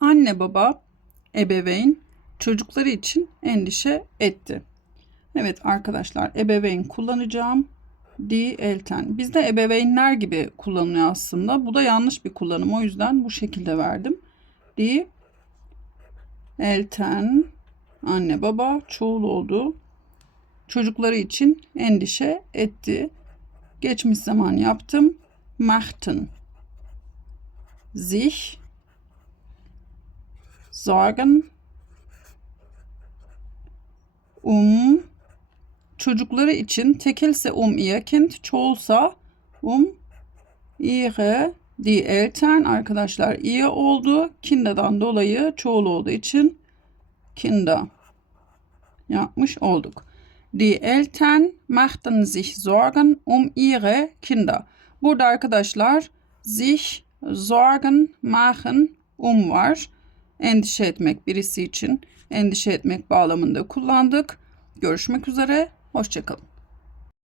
anne baba, ebeveyn çocukları için endişe etti. Evet arkadaşlar ebeveyn kullanacağım. Die Eltern. Bizde ebeveynler gibi kullanılıyor aslında. Bu da yanlış bir kullanım. O yüzden bu şekilde verdim. Die Eltern anne baba çoğul oldu. Çocukları için endişe etti. Geçmiş zaman yaptım. Machten sich Sorgen um çocukları için tekilse um ihr Kind, çoğulsa um ihre die Eltern arkadaşlar ihr oldu. Kinder'dan dolayı çoğul olduğu için Kinder yapmış olduk. Die Eltern machten sich Sorgen um ihre Kinder. Burada arkadaşlar sich Sorgen machen um var. Endişe etmek birisi için endişe etmek bağlamında kullandık. Görüşmek üzere. Hoşçakalın.